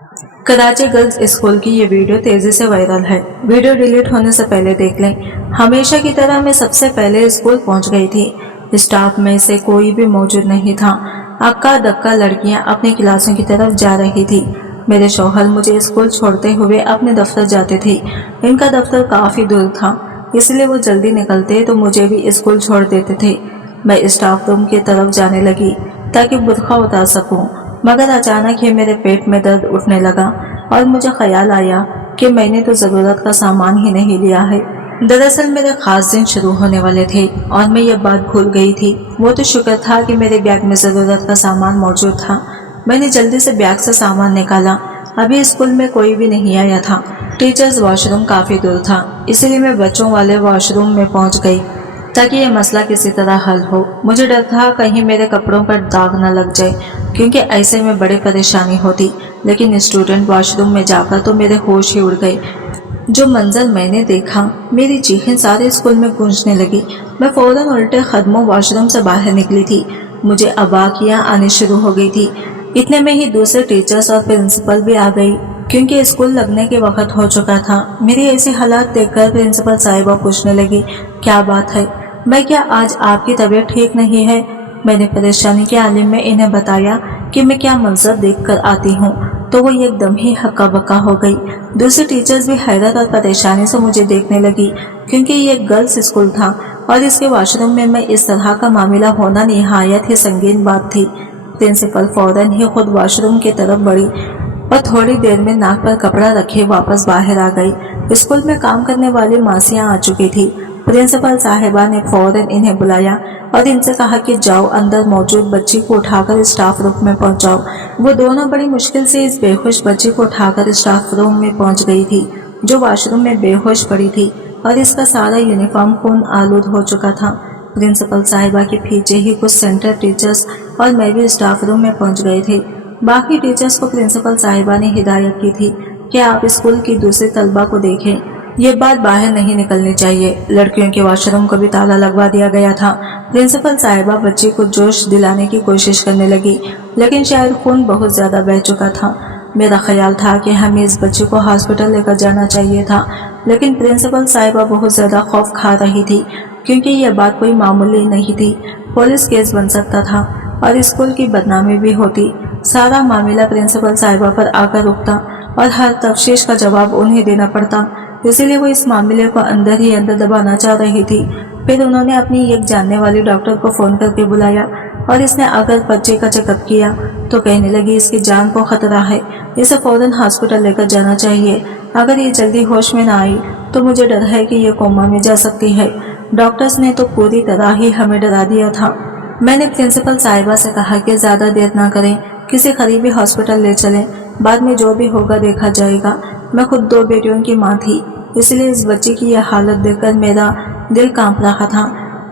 Karachi girls school की ये video तेजी से वायरल है। वीडियो डिलीट होने से पहले देख लें। हमेशा की तरह मैं सबसे पहले स्कूल पहुंच गई थी। स्टाफ में से कोई भी मौजूद नहीं था। अक्का दक्का लड़कियां अपनी क्लासों की तरफ जा रही थी। मेरे शौहर मुझे स्कूल छोड़ते हुए अपने दफ्तर जाते थे। इनका दफ्तर काफी दूर था, इसलिए वो जल्दी निकलते तो मुझे भी स्कूल छोड़ देते थे। मैं स्टाफ रूम की तरफ जाने लगी ताकि बुर्का उतार सकूं, मगर अचानक ही मेरे पेट में दर्द उठने लगा और मुझे ख्याल आया कि मैंने तो ज़रूरत का सामान ही नहीं लिया है। दरअसल मेरे खास दिन शुरू होने वाले थे और मैं ये बात भूल गई थी। वो तो शुक्र था कि मेरे बैग में ज़रूरत का सामान मौजूद था। मैंने जल्दी से बैग से सामान निकाला। अभी स्कूल में कोई भी नहीं आया था। टीचर्स वॉशरूम काफ़ी दूर था, इसलिए मैं बच्चों वाले वॉशरूम में पहुंच गई ताकि ये मसला किसी तरह हल हो। मुझे डर था कहीं मेरे कपड़ों पर दाग न लग जाए, क्योंकि ऐसे में बड़ी परेशानी होती। लेकिन स्टूडेंट वॉशरूम में जाकर तो मेरे होश ही उड़ गए। जो मंजर मैंने देखा, मेरी चीखें सारे स्कूल में गूंजने लगी। मैं फौरन उल्टे कदमों वॉशरूम से बाहर निकली थी। मुझे अबाकियां आनी शुरू हो गई थी। इतने में ही दूसरे टीचर्स और प्रिंसिपल भी आ गई, क्योंकि स्कूल लगने के वक्त हो चुका था। मेरी ऐसी हालात देखकर प्रिंसिपल साहिबा पूछने लगी, क्या बात है? मैं क्या आज आपकी तबीयत ठीक नहीं है? मैंने परेशानी के आलिम में इन्हें बताया कि मैं क्या मंजर देख कर आती हूँ, तो वो एकदम ही हक्का बक्का हो गई। दूसरी टीचर्स भी हैरत और परेशानी से मुझे देखने लगी, क्योंकि ये गर्ल्स स्कूल था और इसके वॉशरूम में मैं इस तरह का मामला होना निहायत ही संगीन बात थी। प्रिंसिपल फौरन ही खुद वॉशरूम की तरफ बढ़ी और थोड़ी देर में नाक पर कपड़ा रखे वापस बाहर आ गई। स्कूल में काम करने वाली मासियां आ चुकी थी। प्रिंसिपल साहिबा ने फौरन इन्हें बुलाया और इनसे कहा कि जाओ अंदर मौजूद बच्ची को उठाकर स्टाफ रूम में पहुंचाओ। वो दोनों बड़ी मुश्किल से इस बेहोश बच्ची को उठाकर स्टाफ रूम में पहुंच गई थी, जो वॉशरूम में बेहोश पड़ी थी और इसका सारा यूनिफॉर्म खून आलूद हो चुका था। प्रिंसिपल साहिबा के पीछे ही कुछ सेंटर टीचर्स और मैं भी स्टाफ रूम में पहुंच गए थे। बाकी टीचर्स को प्रिंसिपल साहिबा ने हिदायत की थी कि आप स्कूल की दूसरी तलबा को देखें। ये बात बाहर नहीं निकलनी चाहिए। लड़कियों के वॉशरूम को भी ताला लगवा दिया गया था। प्रिंसिपल साहिबा बच्ची को जोश दिलाने की कोशिश करने लगी, लेकिन शायद खून बहुत ज्यादा बह चुका था। मेरा ख्याल था कि हमें इस बच्ची को हॉस्पिटल लेकर जाना चाहिए था, लेकिन प्रिंसिपल साहिबा बहुत ज्यादा खौफ खा रही थी, क्योंकि यह बात कोई मामूली नहीं थी। पुलिस केस बन सकता था और स्कूल की बदनामी भी होती। सारा मामला प्रिंसिपल साहिबा पर आकर रुकता और हर तफ्तीश का जवाब उन्हें देना पड़ता। इसीलिए वो इस मामले को अंदर ही अंदर दबाना चाह रही थी। फिर उन्होंने अपनी एक जानने वाली डॉक्टर को फोन करके बुलाया और इसने अगर बच्चे का चेकअप किया तो कहने लगी इसकी जान को खतरा है, इसे फौरन हॉस्पिटल लेकर जाना चाहिए। अगर ये जल्दी होश में ना आई तो मुझे डर है कि ये कोमा में जा सकती है। डॉक्टर्स ने तो पूरी तरह ही हमें डरा दिया था। मैंने प्रिंसिपल साहिबा से कहा कि ज्यादा देर ना करें, किसी करीबी हॉस्पिटल ले चलें, बाद में जो भी होगा देखा जाएगा। मैं खुद 2 बेटियों की माँ थी, इसलिए इस बच्चे की यह हालत देखकर मेरा दिल कांप रहा था।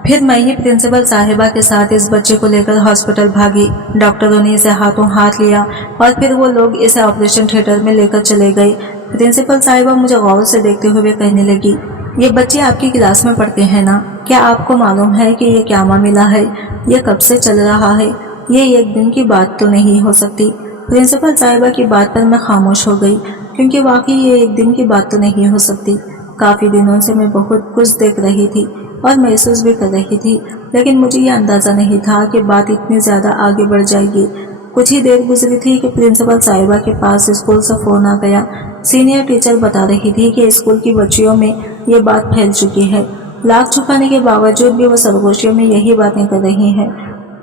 फिर मैं ही प्रिंसिपल साहिबा के साथ इस बच्चे को लेकर हॉस्पिटल भागी। डॉक्टरों ने इसे हाथों हाथ लिया और फिर वो लोग इसे ऑपरेशन थिएटर में लेकर चले गए। प्रिंसिपल साहिबा मुझे गौर से देखते हुए कहने लगी, ये बच्चे आपकी क्लास में पढ़ते हैं ना? क्या आपको मालूम है कि ये क्या मामला है? ये कब से चल रहा है? ये एक दिन की बात तो नहीं हो सकती। प्रिंसिपल साहिबा की बात पर मैं खामोश हो गई, क्योंकि वाकई ये एक दिन की बात तो नहीं हो सकती। काफ़ी दिनों से मैं बहुत कुछ देख रही थी और महसूस भी कर रही थी, लेकिन मुझे ये अंदाज़ा नहीं था कि बात इतनी ज़्यादा आगे बढ़ जाएगी। कुछ ही देर गुजरी थी कि प्रिंसिपल साहिबा के पास स्कूल से फ़ोन आ गया। सीनियर टीचर बता रही थी कि स्कूल की बच्चियों में ये बात फैल चुकी है। लाख छुपाने के बावजूद भी वो सरगोशियों में यही बातें कर रही हैं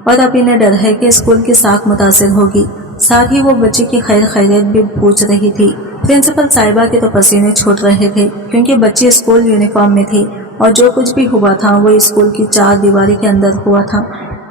और अब इन्हें डर है कि स्कूल की साख मुतासिर होगी। साथ ही वो बच्चे की खैर खैरियत भी पूछ रही थी। प्रिंसिपल साहिबा के तो पसीने छूट रहे थे, क्योंकि बच्ची स्कूल यूनिफॉर्म में थी और जो कुछ भी हुआ था वो स्कूल की 4 दीवारी के अंदर हुआ था।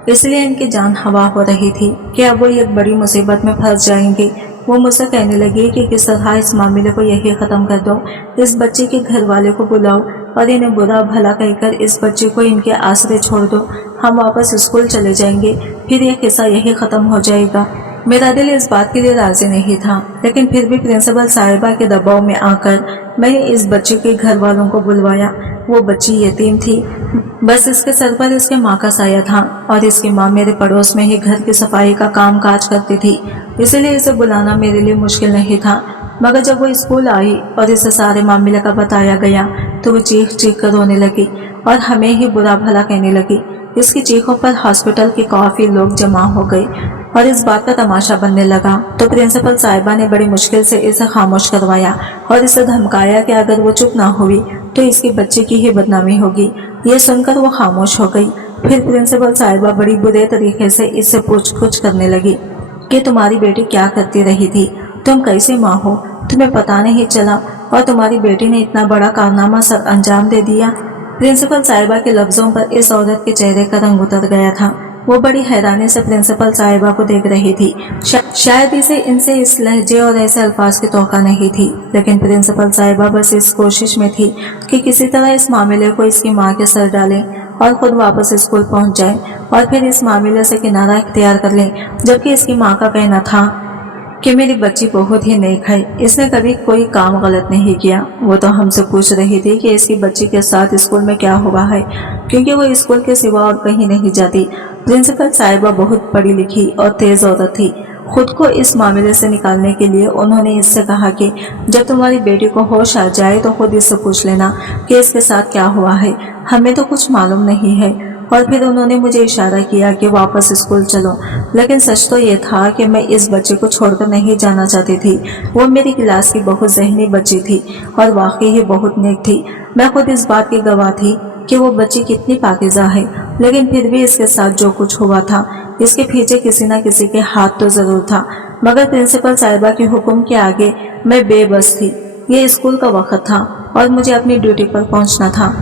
इसलिए इनकी जान हवा हो रही थी कि अब वो एक बड़ी मुसीबत में फंस जाएंगे। वो मुझसे कहने लगी कि किस तरह इस मामले को यही ख़त्म कर दो, इस बच्चे के घर वाले को बुलाओ और इन्हें बुरा भला कहकर इस बच्चे को इनके आसरे छोड़ दो। हम वापस स्कूल चले जाएंगे, फिर यह किस्सा यही ख़त्म हो जाएगा। मेरा दिल इस बात के लिए राजी नहीं था, लेकिन फिर भी प्रिंसिपल साहिबा के दबाव में आकर मैंने इस बच्चे के घर वालों को बुलवाया। वो बच्ची यतीम थी, बस इसके सर पर इसके माँ का साया था और इसकी माँ मेरे पड़ोस में ही घर की सफाई का काम काज करती थी, इसलिए इसे बुलाना मेरे लिए मुश्किल नहीं था। मगर जब वो स्कूल आई और इसे सारे मामले का बताया गया तो वो चीख चीख कर रोने लगी और हमें ही बुरा भला कहने लगी। इसकी चीखों पर हॉस्पिटल के काफी लोग जमा हो गए और इस बात का तमाशा बनने लगा। तो प्रिंसिपल साहिबा ने बड़ी मुश्किल से इसे खामोश करवाया और इसे धमकाया कि अगर वो चुप ना हुई तो इसकी बच्चे की ही बदनामी होगी। ये सुनकर वो खामोश हो गई। फिर प्रिंसिपल साहिबा बड़ी बुरे तरीके से इससे पूछ-पूछ करने लगी कि तुम्हारी बेटी क्या करती रही थी, तुम कैसी माँ हो, तुम्हें पता नहीं चला और तुम्हारी बेटी ने इतना बड़ा कारनामा सर अंजाम दे दिया। प्रिंसिपल साहिबा के लफ्जों पर इस औरत के चेहरे का रंग उतर गया था। वो बड़ी हैरानी से प्रिंसिपल साहिबा को देख रही थी। शायद इसे इनसे इस लहजे और ऐसे अल्फाज की तौका नहीं थी, लेकिन प्रिंसिपल साहिबा बस इस कोशिश में थी कि किसी तरह इस मामले को इसकी माँ के सर डालें और खुद वापस स्कूल पहुंच जाए और फिर इस मामले से किनारा इख्तियार कर लें। जबकि इसकी माँ का कहना था कि मेरी बच्ची बहुत ही नेक है, इसने कभी कोई काम गलत नहीं किया। वो तो हमसे पूछ रही थी कि इसकी बच्ची के साथ स्कूल में क्या हुआ है, क्योंकि वो स्कूल के सिवा और कहीं नहीं जाती। प्रिंसिपल साहिबा बहुत पढ़ी लिखी और तेज औरत थी। खुद को इस मामले से निकालने के लिए उन्होंने इससे कहा कि जब तुम्हारी बेटी को होश आ जाए तो खुद इससे पूछ लेना कि इसके साथ क्या हुआ है, हमें तो कुछ मालूम नहीं है। और फिर उन्होंने मुझे इशारा किया कि वापस स्कूल चलो, लेकिन सच तो ये था कि मैं इस बच्चे को छोड़कर नहीं जाना चाहती थी। वो मेरी क्लास की बहुत ज़हनी बच्ची थी और वाकई ही बहुत नेक थी। मैं खुद इस बात की गवाह थी कि वो बच्ची कितनी पाकीज़ा है, लेकिन फिर भी इसके साथ जो कुछ हुआ था इसके पीछे किसी न किसी के हाथ तो जरूर था। मगर प्रिंसिपल साहिबा के हुक्म के आगे मैं बेबस थी। ये स्कूल का वक्त था और मुझे अपनी ड्यूटी पर पहुंचना था,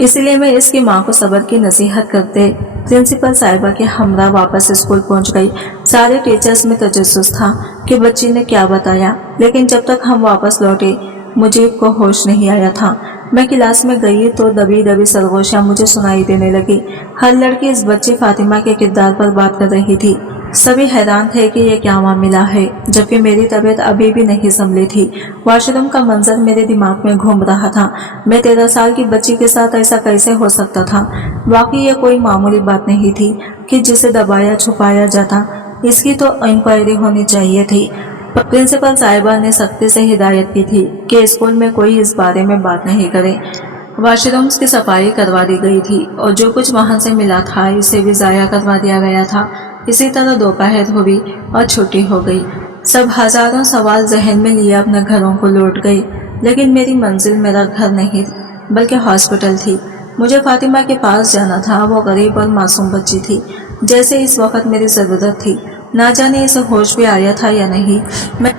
इसलिए मैं इसकी माँ को सब्र की नसीहत करते प्रिंसिपल साहिबा के हमरा वापस स्कूल पहुंच गई। सारे टीचर्स में तजस्सुस था कि बच्ची ने क्या बताया, लेकिन जब तक हम वापस लौटे मुझे को होश नहीं आया था। मैं क्लास में गई तो दबी दबी सरगोशियाँ मुझे सुनाई देने लगी। हर लड़की इस बच्ची फातिमा के किरदार पर बात कर रही थी। सभी हैरान थे कि ये क्या मामला है, जबकि मेरी तबीयत अभी भी नहीं संभली थी। वॉशरूम का मंजर मेरे दिमाग में घूम रहा था। मैं 13 साल की बच्ची के साथ ऐसा कैसे हो सकता था। वाकई ये कोई मामूली बात नहीं थी कि जिसे दबाया छुपाया जाता। इसकी तो इंक्वायरी होनी चाहिए थी। प्रिंसिपल साहिबा ने सख्ती से हिदायत की थी कि स्कूल में कोई इस बारे में बात नहीं करे। वॉशरूम्स की सफाई करवा दी गई थी और जो कुछ वहां से मिला था इसे भी ज़ाया करवा दिया गया था। इसी तरह दोपहर हुई और छुट्टी हो गई। सब हजारों सवाल जहन में लिए अपने घरों को लौट गई, लेकिन मेरी मंजिल मेरा घर नहीं बल्कि हॉस्पिटल थी। मुझे फातिमा के पास जाना था। वो गरीब और मासूम बच्ची थी जैसे इस वक्त मेरी ज़रूरत थी। ना जाने इसे होश भी आया था या नहीं।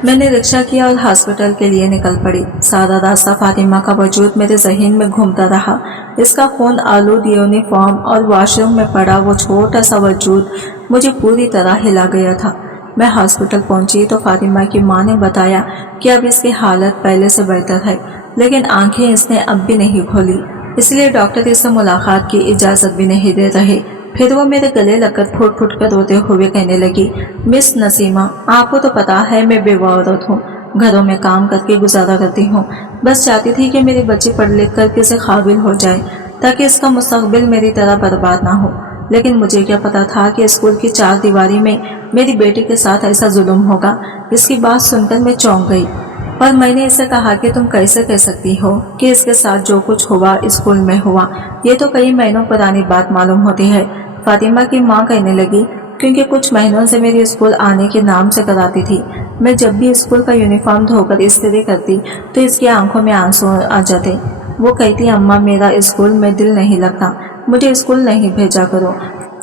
मैंने रिक्शा किया और हॉस्पिटल के लिए निकल पड़ी। सारा रास्ता फातिमा का वजूद मेरे ज़हन में घूमता रहा। इसका खून आलूद यूनिफॉर्म और वॉशरूम में पड़ा वो छोटा सा वजूद मुझे पूरी तरह हिला गया था। मैं हॉस्पिटल पहुंची तो फातिमा की माँ ने बताया कि अब इसकी हालत पहले से बेहतर है, लेकिन आंखें इसने अब भी नहीं खोली, इसलिए डॉक्टर इससे मुलाकात की इजाज़त भी नहीं दे रहे। फिर वो मेरे गले लगकर फुट फुट कर रोते हुए कहने लगी, मिस नसीमा, आपको तो पता है मैं बेवा औरत हूँ, घरों में काम करके गुजारा करती हूँ। बस चाहती थी कि मेरी बच्ची पढ़ लिख कर किसी काबिल हो जाए ताकि इसका मुस्तकबिल मेरी तरह बर्बाद ना हो। लेकिन मुझे क्या पता था कि स्कूल की 4 दीवारी में मेरी बेटी के साथ ऐसा जुल्म होगा। इसकी बात सुनकर मैं चौंक गई और मैंने इसे कहा कि तुम कैसे कह सकती हो कि इसके साथ जो कुछ हुआ स्कूल में हुआ। ये तो कई महीनों पुरानी बात मालूम होती है। फातिमा की माँ कहने लगी, क्योंकि कुछ महीनों से मेरी स्कूल आने के नाम से कराती थी। मैं जब भी स्कूल का यूनिफॉर्म धोकर इस्त्री करती तो इसकी आंखों में आंसू आ जाते। वो कहती, अम्मा मेरा स्कूल में दिल नहीं लगता, मुझे स्कूल नहीं भेजा करो।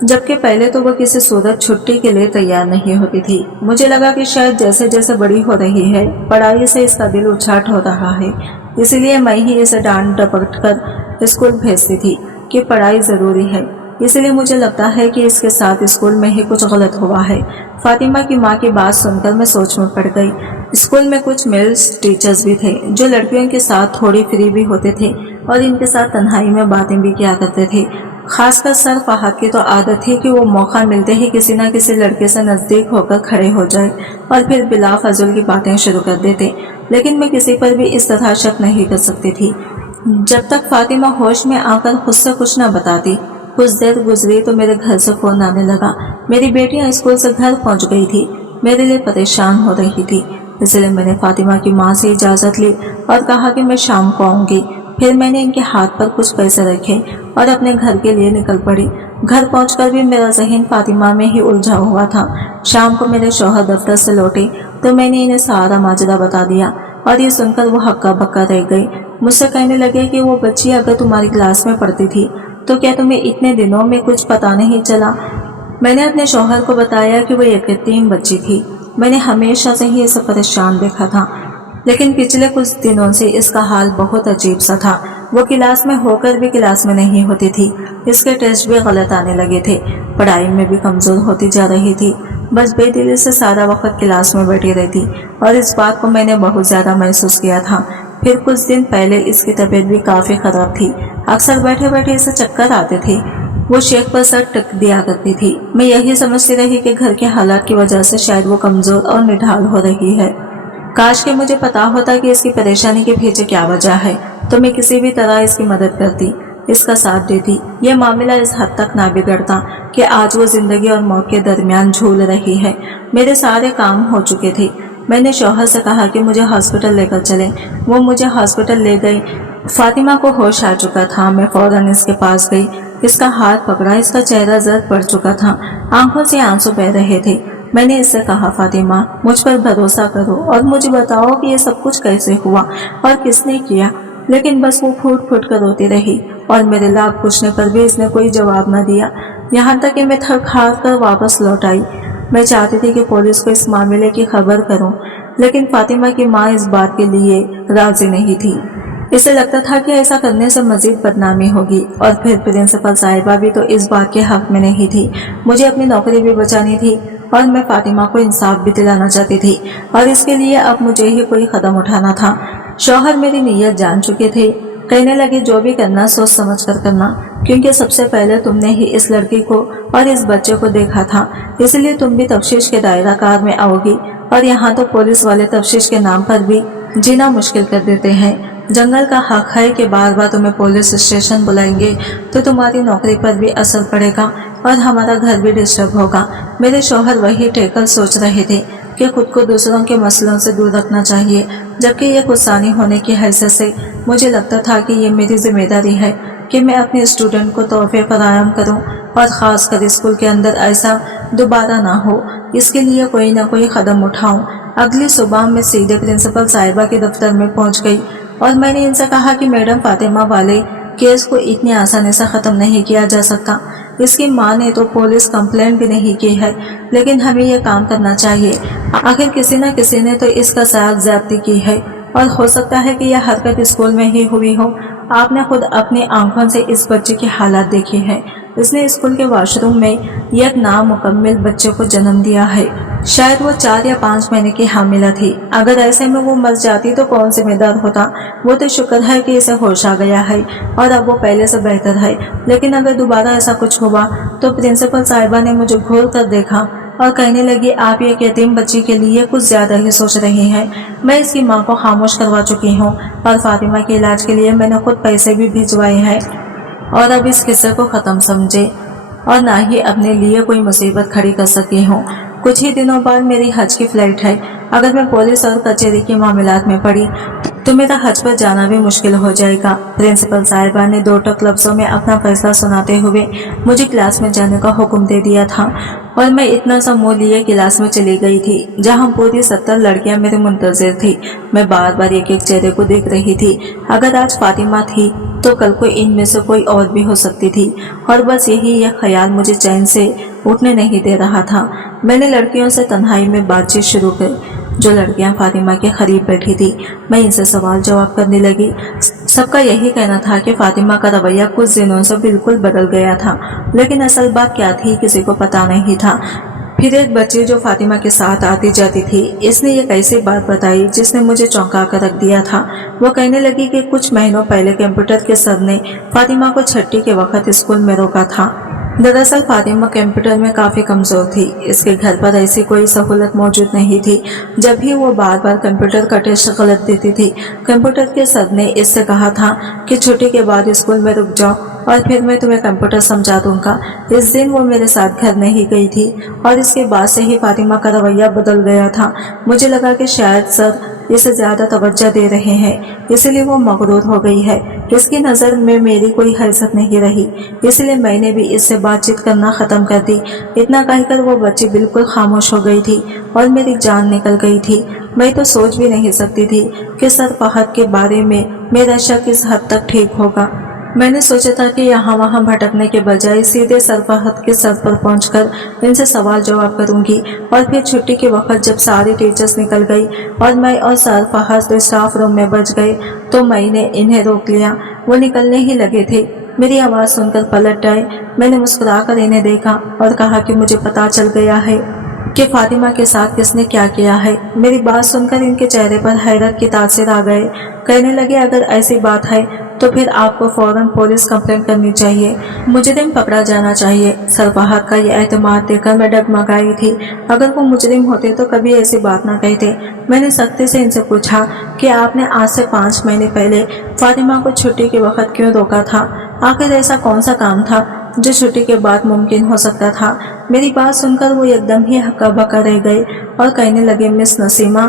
जबकि पहले तो वो किसी सूरत छुट्टी के लिए तैयार नहीं होती थी। मुझे लगा कि शायद जैसे जैसे बड़ी हो रही है पढ़ाई से इसका दिल उछाट हो रहा है, इसलिए मैं ही इसे डांट डपट कर स्कूल भेजती थी कि पढ़ाई ज़रूरी है। इसलिए मुझे लगता है कि इसके साथ स्कूल में ही कुछ गलत हुआ है। फातिमा की माँ की बात सुनकर मैं सोच में पड़ गई। स्कूल में कुछ मेल्स टीचर्स भी थे जो लड़कियों के साथ थोड़ी फ्री भी होते थे और इनके साथ तन्हाई में बातें भी किया करते थे। खास कर सर फहद की तो आदत थी कि वो मौका मिलते ही किसी न किसी लड़के से नजदीक होकर खड़े हो जाए और फिर बिला फजूल की बातें शुरू कर देते। लेकिन मैं किसी पर भी इस तरह शक नहीं कर सकती थी जब तक फातिमा होश में आकर खुद से कुछ न बताती। कुछ देर गुजरी तो मेरे घर से फोन आने लगा। मेरी बेटियां स्कूल से घर पहुंच गई थी, मेरे लिए परेशान हो रही थी, इसलिए मैंने फातिमा की माँ से इजाज़त ली और कहा कि मैं शाम को आऊँगी। फिर मैंने इनके हाथ पर कुछ पैसे रखे और अपने घर के लिए निकल पड़ी। घर पहुंचकर भी मेरा ज़हन फातिमा में ही उलझा हुआ था। शाम को मेरे शौहर दफ्तर से लौटे तो मैंने इन्हें सारा माजरा बता दिया और ये सुनकर वो हक्का बक्का रह गई। मुझसे कहने लगे कि वो बच्ची अगर तुम्हारी क्लास में पढ़ती थी तो क्या तुम्हें इतने दिनों में कुछ पता नहीं चला। मैंने अपने शौहर को बताया कि वो एक यतीम बच्ची थी। मैंने हमेशा से ही इसे परेशान देखा था, लेकिन पिछले कुछ दिनों से इसका हाल बहुत अजीब सा था। वो क्लास में होकर भी क्लास में नहीं होती थी, इसके टेस्ट भी गलत आने लगे थे, पढ़ाई में भी कमज़ोर होती जा रही थी, बस बेदिली से सारा वक्त क्लास में बैठी रहती और इस बात को मैंने बहुत ज़्यादा महसूस किया था। फिर कुछ दिन पहले इसकी तबीयत भी काफ़ी ख़राब थी। अक्सर बैठे बैठे इसे चक्कर आते थे। वो शेख पर सर टक दिया करती थी। मैं यही समझती रही कि घर के हालात की वजह से शायद वो कमज़ोर और निढाल हो रही है। काश कि मुझे पता होता कि इसकी परेशानी के पीछे क्या वजह है तो मैं किसी भी तरह इसकी मदद करती, इसका साथ देती। यह मामला इस हद तक ना बिगड़ता कि आज वो जिंदगी और मौत के दरमियान झूल रही है। मेरे सारे काम हो चुके थे। मैंने शौहर से कहा कि मुझे हॉस्पिटल लेकर चलें। वो मुझे हॉस्पिटल ले गई। फातिमा को होश आ चुका था। मैं फौरन इसके पास गई, इसका हाथ पकड़ा। इसका चेहरा जर्द पड़ चुका था, आंखों से आंसू बह रहे थे। मैंने इससे कहा, फातिमा मुझ पर भरोसा करो और मुझे बताओ कि ये सब कुछ कैसे हुआ और किसने किया। लेकिन बस वो फूट फूट कर रोती रही और मेरे लाभ पूछने पर भी इसने कोई जवाब न दिया। यहाँ तक कि मैं थक हार कर वापस लौट आई। मैं चाहती थी कि पुलिस को इस मामले की खबर करूं, लेकिन फातिमा की माँ इस बात के लिए राजी नहीं थी। इसे लगता था कि ऐसा करने से मजीद बदनामी होगी और फिर प्रिंसिपल साहिबा भी तो इस बात के हक में नहीं थी। मुझे अपनी नौकरी भी बचानी थी और मैं फातिमा को इंसाफ भी दिलाना चाहती थी और इसके लिए अब मुझे ही कोई कदम उठाना था। शौहर मेरी नीयत जान चुके थे। कहने लगे, जो भी करना सोच समझ कर करना, क्योंकि सबसे पहले तुमने ही इस लड़की को और इस बच्चे को देखा था, इसलिए तुम भी तफ्तीश के दायरा कार में आओगी। और यहाँ तो पुलिस वाले तफ्तीश के नाम पर भी जीना मुश्किल कर देते हैं। जंगल का हक है कि बार बार तुम्हें पुलिस स्टेशन बुलाएंगे तो तुम्हारी नौकरी पर भी असर पड़ेगा और हमारा घर भी डिस्टर्ब होगा। मेरे शौहर वही टेकल सोच रहे थे कि खुद को दूसरों के मसलों से दूर रखना चाहिए, जबकि ये गुस्सानी होने की हैसियत से मुझे लगता था कि ये मेरी जिम्मेदारी है कि मैं अपने स्टूडेंट को तोहफे फराहम करूं और ख़ास कर स्कूल के अंदर ऐसा दोबारा ना हो, इसके लिए कोई ना कोई कदम उठाऊं। अगली सुबह मैं सीधे प्रिंसिपल साहिबा के दफ्तर में पहुंच गई और मैंने इनसे कहा कि मैडम, फातिमा वाले केस को इतनी आसानी से ख़त्म नहीं किया जा सकता। इसकी माँ ने तो पुलिस कंप्लेंट भी नहीं की है, लेकिन हमें यह काम करना चाहिए। आखिर किसी न किसी ने तो इसका साथ ज्यादती की है और हो सकता है कि यह हरकत स्कूल में ही हुई हो। आपने खुद अपनी आंखों से इस बच्चे की हालत देखी है। इसने स्कूल के वॉशरूम में एक नामुकम्मल बच्चे को जन्म दिया है। शायद वो 4 या 5 महीने की हामिला थी। अगर ऐसे में वो मर जाती तो कौन जिम्मेदार होता। वो तो शुक्र है कि इसे होश आ गया है और अब वो पहले से बेहतर है, लेकिन अगर दोबारा ऐसा कुछ हुआ तो प्रिंसिपल साहिबा ने मुझे घूर कर देखा और कहने लगी, आप एक यतीम बच्ची के लिए कुछ ज्यादा ही सोच रही हैं। मैं इसकी माँ को खामोश करवा चुकी हूँ और फातिमा के इलाज के लिए मैंने खुद पैसे भी भिजवाए हैं और अब इस किस्से को ख़त्म समझे और ना ही अपने लिए कोई मुसीबत खड़ी कर सकी हूँ। कुछ ही दिनों बाद मेरी हज की फ्लाइट है। अगर मैं पुलिस और कचहरी के मामलात में पड़ी तो मेरा हज पर जाना भी मुश्किल हो जाएगा। प्रिंसिपल साहिबा ने 2 टक लफ्ज़ों में अपना फैसला सुनाते हुए मुझे क्लास में जाने का हुक्म दे दिया था और मैं इतना सा मुँह लिए क्लास में चली गई थी, जहाँ पूरी 70 लड़कियां मेरे मुंतज़िर थी। मैं बार बार एक एक चेहरे को देख रही थी। अगर आज फातिमा थी तो कल को इनमें से कोई और भी हो सकती थी और बस यह ख्याल मुझे चैन से उठने नहीं दे रहा था। मैंने लड़कियों से तन्हाई में बातचीत शुरू की। जो लड़कियां फातिमा के करीब बैठी थी, मैं इनसे सवाल जवाब करने लगी। सबका यही कहना था कि फातिमा का रवैया कुछ दिनों से बिल्कुल बदल गया था, लेकिन असल बात क्या थी किसी को पता नहीं था। फिर एक बच्ची जो फातिमा के साथ आती जाती थी, इसने एक ऐसी बात बताई जिसने मुझे चौंका कर रख दिया था। वो कहने लगी कि कुछ महीनों पहले कंप्यूटर के सर ने फातिमा को छठी के वक्त स्कूल में रोका था। दरअसल फातिमा कंप्यूटर में काफी कमजोर थी। इसके घर पर ऐसी कोई सहूलत मौजूद नहीं थी। जब भी वो बार बार कंप्यूटर का टेस्ट गलत देती थी, कंप्यूटर के सर ने इससे कहा था कि छुट्टी के बाद स्कूल में रुक जाओ और फिर मैं तुम्हें कंप्यूटर समझा दूंगा। इस दिन वो मेरे साथ घर नहीं गई थी और इसके बाद से ही फातिमा का रवैया बदल गया था। मुझे लगा कि शायद सर इसे ज्यादा तवज्जो दे रहे हैं, इसलिए वो मगरूर हो गई है। इसकी नज़र में मेरी कोई हैसियत नहीं रही, इसलिए मैंने भी इससे बातचीत करना ख़त्म कर दी। इतना कहकर वो बच्ची बिल्कुल खामोश हो गई थी और मेरी जान निकल गई थी। मैं तो सोच भी नहीं सकती थी कि सर फहद के बारे में मेरा शक इस हद तक ठीक होगा। मैंने सोचा था कि यहाँ वहाँ भटकने के बजाय सीधे सर फहद के सर पर पहुंचकर इनसे सवाल जवाब करूंगी। और फिर छुट्टी के वक्त जब सारी टीचर्स निकल गई और मैं और सर फहद स्टाफ रूम में बच गए तो मैंने इन्हें रोक लिया। वो निकलने ही लगे थे। मेरी आवाज़ सुनकर पलट आए। मैंने मुस्कुराकर इन्हें देखा और कहा कि मुझे पता चल गया है कि फातिमा के साथ किसने क्या किया है। मेरी बात सुनकर इनके चेहरे पर हैरत की तासीर आ गए। कहने लगे, अगर ऐसी बात है तो फिर आपको फौरन पुलिस कंप्लेंट करनी चाहिए, मुजरिम पकड़ा जाना चाहिए। सर फहद का ये एतमाद देखकर मैं डगमगाई थी। अगर वो मुजरिम होते तो कभी ऐसी बात ना कहते। मैंने सख्ती से इनसे पूछा कि आपने आज से 5 महीने पहले फातिमा को छुट्टी के वक्त क्यों रोका था? आखिर ऐसा कौन सा काम था जो छुट्टी के बाद मुमकिन हो सकता था? मेरी बात सुनकर वो एकदम ही हक्का बक्का रह गए और कहने लगे, मिस नसीमा,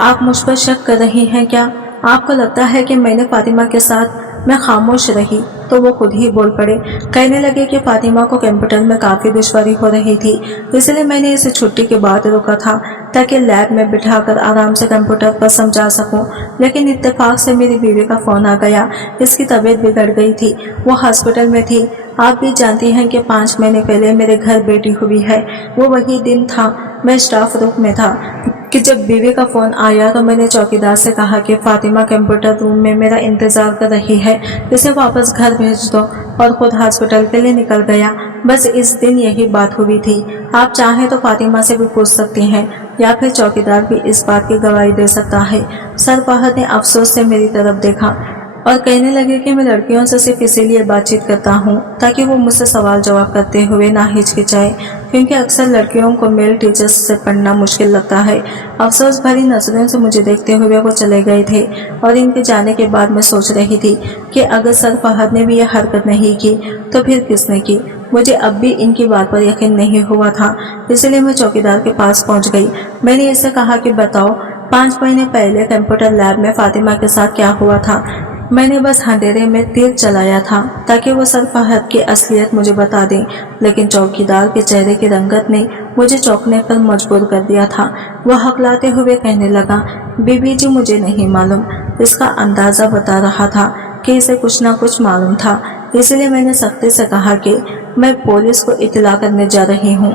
आप मुझ पर शक कर रही हैं क्या? आपको लगता है कि मैंने फातिमा के साथ मैं खामोश रही? तो वो खुद ही बोल पड़े। कहने लगे कि फातिमा को कंप्यूटर में काफ़ी दुश्वारी हो रही थी, इसलिए मैंने इसे छुट्टी के बाद रोका था ताकि लैब में बिठाकर आराम से कंप्यूटर पर समझा सकूं। लेकिन इत्तेफाक से मेरी बीवी का फ़ोन आ गया। इसकी तबीयत बिगड़ गई थी, वो हॉस्पिटल में थी। आप भी जानती हैं कि 5 महीने पहले मेरे घर बेटी हुई है। वो वही दिन था, मैं स्टाफ रूम में था कि जब बीवी का फ़ोन आया तो मैंने चौकीदार से कहा कि फातिमा कंप्यूटर रूम में मेरा इंतज़ार कर रही है, इसे वापस घर भेज दो, और खुद हॉस्पिटल के लिए निकल गया। बस इस दिन यही बात हुई थी। आप चाहें तो फातिमा से भी पूछ सकती हैं या फिर चौकीदार भी इस बात की गवाही दे सकता है। सर फहद ने अफसोस से मेरी तरफ देखा और कहने लगे कि मैं लड़कियों से सिर्फ इसीलिए बातचीत करता हूँ ताकि वो मुझसे सवाल जवाब करते हुए ना हिचकिचाए, क्योंकि अक्सर लड़कियों को मेल टीचर्स से पढ़ना मुश्किल लगता है। अफसोस भरी नजरों से मुझे देखते हुए वो चले गए थे और इनके जाने के बाद मैं सोच रही थी कि अगर सर फहद ने भी यह हरकत नहीं की तो फिर किसने की। मुझे अब भी इनकी बात पर यकीन नहीं हुआ था, इसलिए मैं चौकीदार के पास पहुंच गई। मैंने इससे कहा कि बताओ, 5 महीने पहले कंप्यूटर लैब में फातिमा के साथ क्या हुआ था? मैंने बस अंधेरे में तीर चलाया था ताकि वो सर फहद की असलियत मुझे बता दें, लेकिन चौकीदार के चेहरे की रंगत ने मुझे चौंकने पर मजबूर कर दिया था। वह हकलाते हुए कहने लगा, बीबी जी, मुझे नहीं मालूम। इसका अंदाज़ा बता रहा था कि इसे कुछ ना कुछ मालूम था, इसलिए मैंने सख्ती से कहा कि मैं पुलिस को इत्तला करने जा रही हूँ,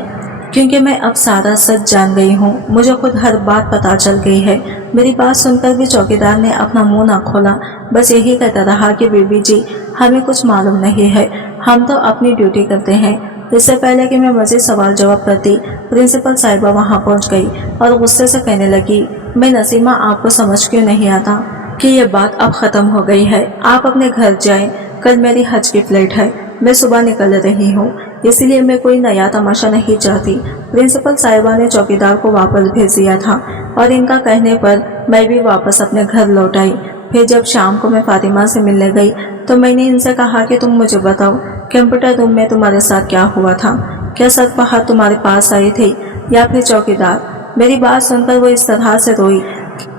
क्योंकि मैं अब सारा सच जान गई हूँ। मुझे खुद हर बात पता चल गई है। मेरी बात सुनकर भी चौकीदार ने अपना मुंह ना खोला, बस यही कहता रहा कि बीबी जी, हमें कुछ मालूम नहीं है, हम तो अपनी ड्यूटी करते हैं। इससे पहले कि मैं मज़ीद सवाल जवाब करती, प्रिंसिपल साहिबा वहाँ पहुँच गई और गुस्से से कहने लगी, मैं नसीमा, आपको समझ क्यों नहीं आता कि ये बात अब ख़त्म हो गई है? आप अपने घर जाएं, कल मेरी हज की फ्लाइट है, मैं सुबह निकल रही हूँ, इसलिए मैं कोई नया तमाशा नहीं चाहती। प्रिंसिपल साहिबा ने चौकीदार को वापस भेज दिया था और इनका कहने पर मैं भी वापस अपने घर लौट आई। फिर जब शाम को मैं फातिमा से मिलने गई तो मैंने इनसे कहा कि तुम मुझे बताओ, कंप्यूटर रूम में तुम्हारे साथ क्या हुआ था? क्या सर फहद तुम्हारे पास आए थे या फिर चौकीदार? मेरी बात सुनकर वो इस तरह से रोई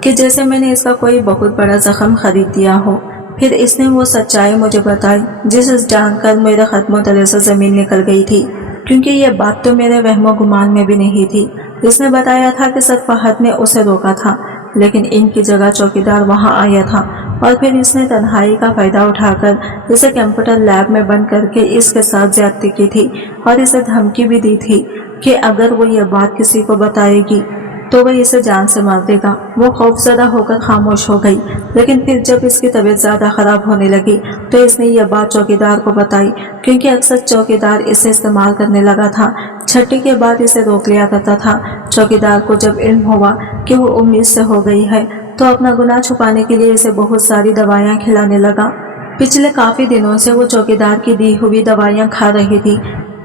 कि जैसे मैंने इसका कोई बहुत बड़ा जख्म खरीद दिया हो। फिर इसने वो सच्चाई मुझे बताई जिसे जानकर मेरे कदमों तले से ज़मीन निकल गई थी, क्योंकि ये बात तो मेरे वहमो गुमान में भी नहीं थी। इसने बताया था कि सर फहद ने उसे रोका था, लेकिन इनकी जगह चौकीदार वहां आया था और फिर इसने तन्हाई का फ़ायदा उठाकर इसे कंप्यूटर लैब में बंद करके इसके साथ ज्यादती की थी और इसे धमकी भी दी थी कि अगर वो ये बात किसी को बताएगी तो वह इसे जान से मार देगा। वो खौफजदा होकर खामोश हो गई, लेकिन फिर जब इसकी तबीयत ज्यादा खराब होने लगी तो इसने यह बात चौकीदार को बताई, क्योंकि अक्सर चौकीदार इसे इस्तेमाल करने लगा था। छुट्टी के बाद इसे रोक लिया करता था। चौकीदार को जब इल्म हुआ कि वो उम्मीद से हो गई है तो अपना गुनाह छुपाने के लिए इसे बहुत सारी दवाइयाँ खिलाने लगा। पिछले काफी दिनों से वो चौकीदार की दी हुई दवाइयाँ खा रही थी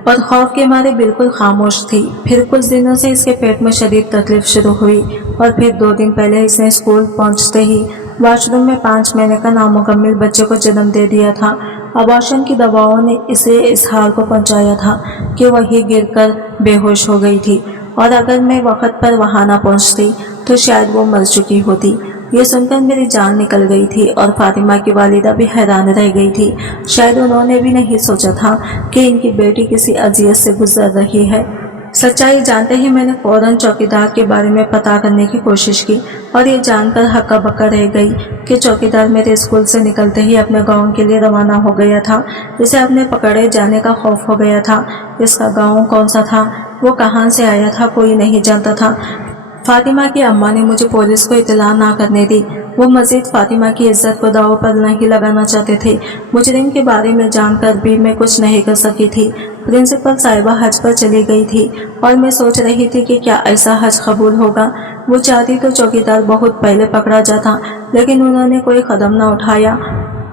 और खौफ के मारे बिल्कुल खामोश थी। फिर कुछ दिनों से इसके पेट में शदीद तकलीफ शुरू हुई और फिर 2 दिन पहले इसने स्कूल पहुंचते ही वॉशरूम में 5 महीने का नामुकम्मिल बच्चे को जन्म दे दिया था। अबॉर्शन की दवाओं ने इसे इस हाल को पहुंचाया था कि वही गिरकर बेहोश हो गई थी, और अगर मैं वक्त पर वहां ना पहुंचती तो शायद वो मर चुकी होती। ये सुनकर मेरी जान निकल गई थी और फातिमा की वालिदा भी हैरान रह गई थी। शायद उन्होंने भी नहीं सोचा था कि इनकी बेटी किसी अजियत से गुजर रही है। सच्चाई जानते ही मैंने फौरन चौकीदार के बारे में पता करने की कोशिश की और ये जानकर हक्का बक्का रह गई कि चौकीदार मेरे स्कूल से निकलते ही अपने गांव के लिए रवाना हो गया था। इसे अपने पकड़े जाने का खौफ हो गया था। इसका गांव कौन सा था, वो कहाँ से आया था, कोई नहीं जानता था। फातिमा की अम्मा ने मुझे पुलिस को इत्तला ना करने दी। वो मजीद फातिमा की इज्जत को दांव पर नहीं लगाना चाहते थे। मुजरिम के बारे में जानकर भी मैं कुछ नहीं कर सकी थी। प्रिंसिपल साहिबा हज पर चली गई थी और मैं सोच रही थी कि क्या ऐसा हज कबूल होगा। वो चाहती तो चौकीदार बहुत पहले पकड़ा जाता, लेकिन उन्होंने कोई कदम न उठाया,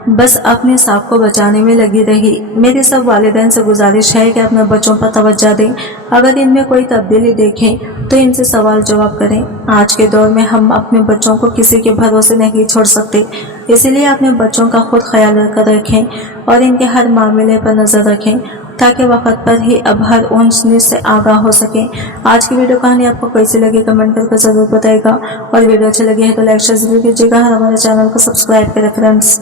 बस अपने सांप को बचाने में लगी रही। मेरी सब वालिदैन से गुजारिश है कि अपने बच्चों पर तवज्जो दें। अगर इनमें कोई तब्दीली देखें तो इनसे सवाल जवाब करें। आज के दौर में हम अपने बच्चों को किसी के भरोसे नहीं छोड़ सकते, इसलिए अपने बच्चों का खुद ख्याल कर रखें और इनके हर मामले पर नजर रखें ताकि वक्त पर ही अब हर उन से आगाह हो सके। आज की वीडियो कहानी आपको कैसी लगी कमेंट करके जरूर बताएगा, और वीडियो अच्छी लगी है तो लाइक शेयर जरूर कीजिएगा। हमारे चैनल को सब्सक्राइब करें फ्रेंड्स।